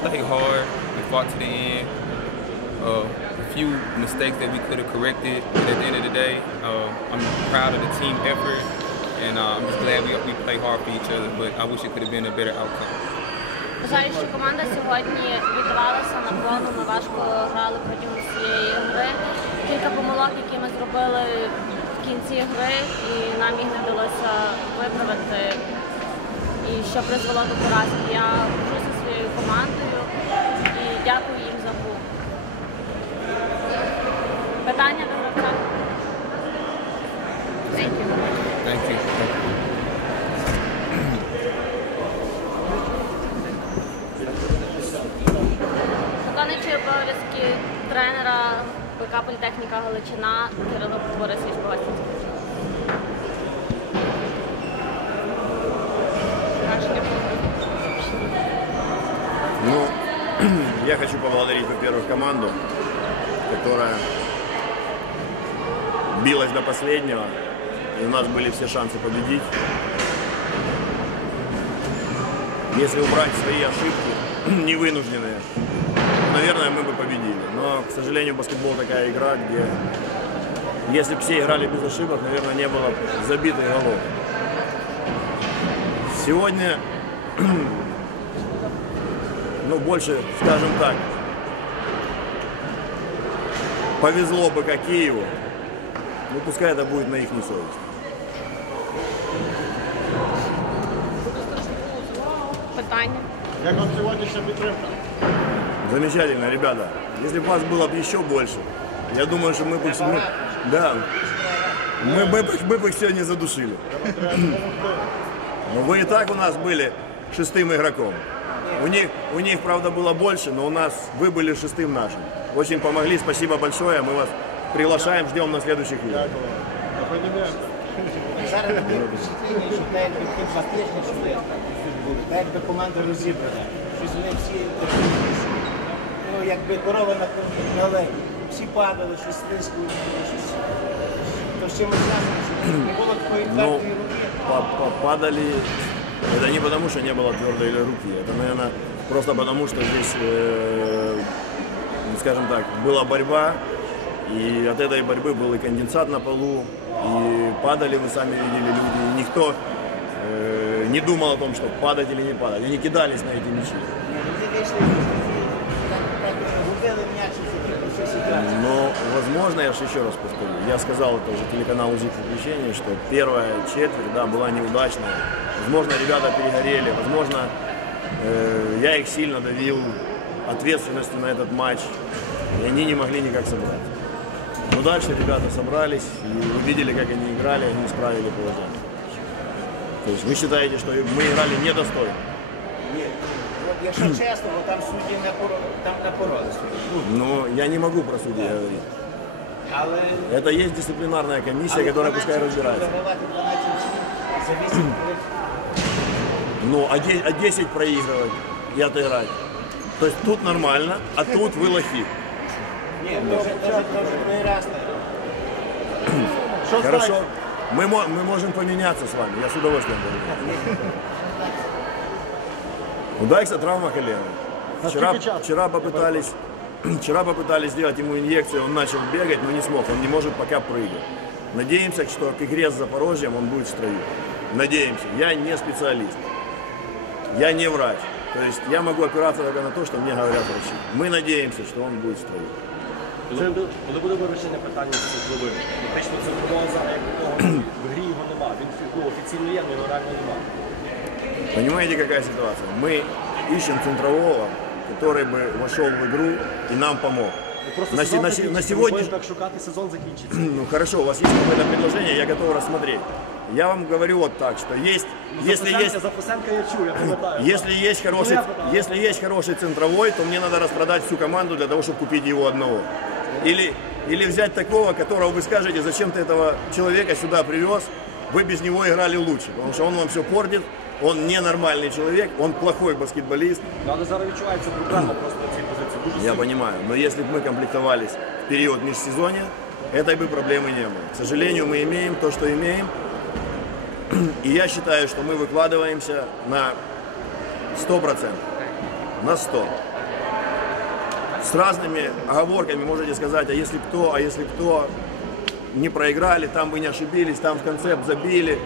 played hard. We fought to the end. Uh, a few mistakes that we could have corrected, but at the end of the day, uh, I'm proud of the team effort, and uh, I'm just glad we, we play hard for each other. But I wish it could have been a better outcome. Вважаю, що команда сьогодні віддавалася наповну, ми важко грали протягом всієї гри. Кілька помилок, які ми зробили в кінці гри, і нам їх не вдалося виправити, і що призвело до поразки. Я горжуся своєю командою тренера БК Політехніка Галичина Кирило Борисович Богатінський. Ну, я хочу поблагодарить, во-первых, команду, которая билась до последнего, и у нас были все шансы победить. Если убрать свои ошибки, невынужденные, наверное, мы бы победили. Но, к сожалению, баскетбол такая игра, где если бы все играли без ошибок, наверное, не было забитых голов. Сегодня ну, больше, скажем так, повезло бы как Киеву, ну, пускай это будет на их совесть. Питання. Як вам сьогоднішня підтримка? Замечательно, ребята. Если бы вас было бы еще больше, я думаю, что мы бы... мы- да, мы, мы, бы- мы бы их сегодня задушили. Но вы и так у нас были шестым игроком. У них, у них, правда, было больше, но у нас вы были шестым нашим. Очень помогли, спасибо большое. Мы вас приглашаем, ждем на следующих играх. Зараз таке впечатлення, що так якби ті два тижні, що ми були, так якби команда розібрана. Щось вони всі такі, ну якби корова на, на легі. Всі падали, щось слизькують, щось. То з чимось зв'язано, що не було такої Ну, твердої руки. па- па- падали, это не потому, что не было твердой руки, это, наверное, просто потому, что здесь, э, скажем так, была борьба, и от этой борьбы был и конденсат на полу, и падали, вы сами видели, люди, и никто э, не думал о том, что падать или не падать, они кидались на эти мячи. Но, возможно, я же еще раз повторю, я сказал это уже телеканалу ЗИК приключения, что первая четверть, да, была неудачная. Возможно, ребята перегорели, возможно, э, я их сильно давил ответственностью на этот матч, и они не могли никак собрать. Но дальше ребята собрались и увидели, как они играли, они исправили положение. То есть вы считаете, что мы играли недостойно? Ні. От якщо чесно, бо там судді не поро- там не поролися. Ну, Но я не могу про судей говорить. але Это есть дисциплинарная комиссия, которая пускай разбирается. Програвати 12 за 8 хвилин. Ну, а, де- а 10 проигрывать и отыграть. То есть тут нормально, а тут вы лохи. Ні, то вже, то вже, то вже другий раз. Що Хорошо? знаєте? Мы, мо- мы можем поменяться с вами, я с удовольствием поменяюсь. У Дайкса травма колена. Вчера, Насколько часто? вчера попытались, вчера попытались сделать ему инъекцию, он начал бегать, но не смог, он не может пока прыгать. Надеемся, что к игре с Запорожьем он будет в строю. Надеемся. Я не специалист. Я не врач. То есть я могу опираться только на то, что мне говорят врачи. Мы надеемся, что он будет в строю. Коли буде, коли буде вирішення питання з цифровим? Фактично цифрового зараз як такого в грі його нема. Він ну, офіційно є, але його реально нема. Понимаете, какая ситуация? Мы ищем центрового, который бы вошел в игру и нам помог. Ну, Просто На, се- сезон на на будемо так шукати, сезон закінчиться. Ну хорошо, у вас есть какое-то предложение, я готов рассмотреть. Я вам говорю вот так, что есть, если за есть, Фусенка, за Фусенка я чув, я пам'ятаю. если есть хороший, если есть хороший центровой, то мне надо распродать всю команду для того, чтобы купить его одного. Или, или взять такого, которого вы скажете, зачем ты этого человека сюда привез, вы без него играли лучше, потому что он вам все портит, он ненормальный человек, он плохой баскетболист. Ну, Але зараз відчувається проблема просто на цій позиції. Дуже Я сильно. понимаю, но если бы мы комплектовались в период межсезонья, этой бы проблемы не было. К сожалению, мы имеем то, что имеем. И я считаю, что мы выкладываемся на 100%. На 100. с разными оговорками можете сказать, а если кто, а если кто, не проиграли, там вы не ошибились, там в конце забили,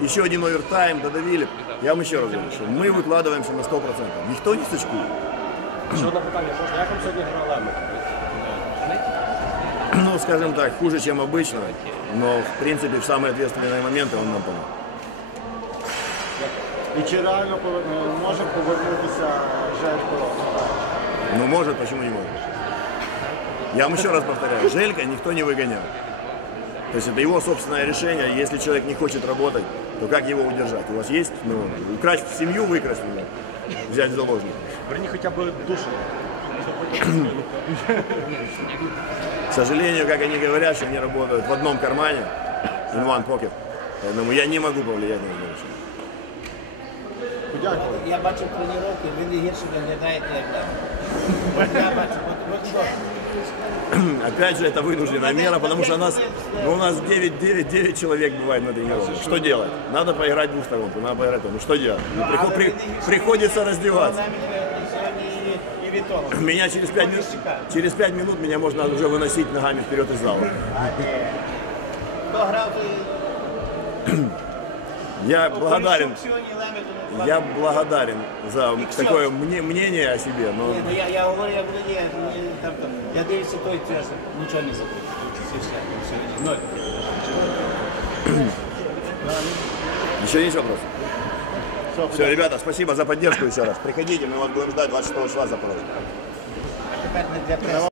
еще один овертайм, додавили. Я вам еще раз говорю, что мы выкладываемся на 100%. Никто не сочкует. Ще одне питання можна. Як вам сьогодні гра Лемик? Ну, скажем так, хуже, чем обычно, но в принципе в самые ответственные моменты он нам помог. І чи реально повер- е, може повернутися Желько? Ну, может, почему не может? Я вам еще раз повторяю, Желька никто не выгонял. То есть это его собственное решение. Если человек не хочет работать, то как его удержать? У вас есть, ну, украсть семью, выкрасть, ну, взять в заложник. Верні хоча б душу. К сожалению, как они говорят, что они работают в одном кармане, in one pocket. Поэтому я не могу повлиять на это решение. Подякую. Я бачив тренування, ви не гірше виглядаєте, як я. От Я бачу, от, от що. Опять же, это вынужденная мера, потому что у нас, ну, у нас 9, 9, 9 человек бывает на тренировке. Что делать? Надо поиграть в двусторонку, надо поиграть. Ну что делать? Ну, приход- Але при- ви не гірше приходится виглядаєте. раздеваться. Навіть сьогодні і- і від того. Меня через 5 минут, через 5 минут меня можно уже выносить ногами вперед из зала. Хто грав, то Я благодарен, Сьогодні Лемет, я благодарен за такое мне- мнение о себе, но Ні, ну я, я говорю, як воно є. мені там, там, я дивлюся той час, нічого не забув. Всі все, сьогодні ноль. еще есть вопросы? Все, ребята, спасибо за поддержку еще раз. Приходите, мы вас будем ждать 26 числа за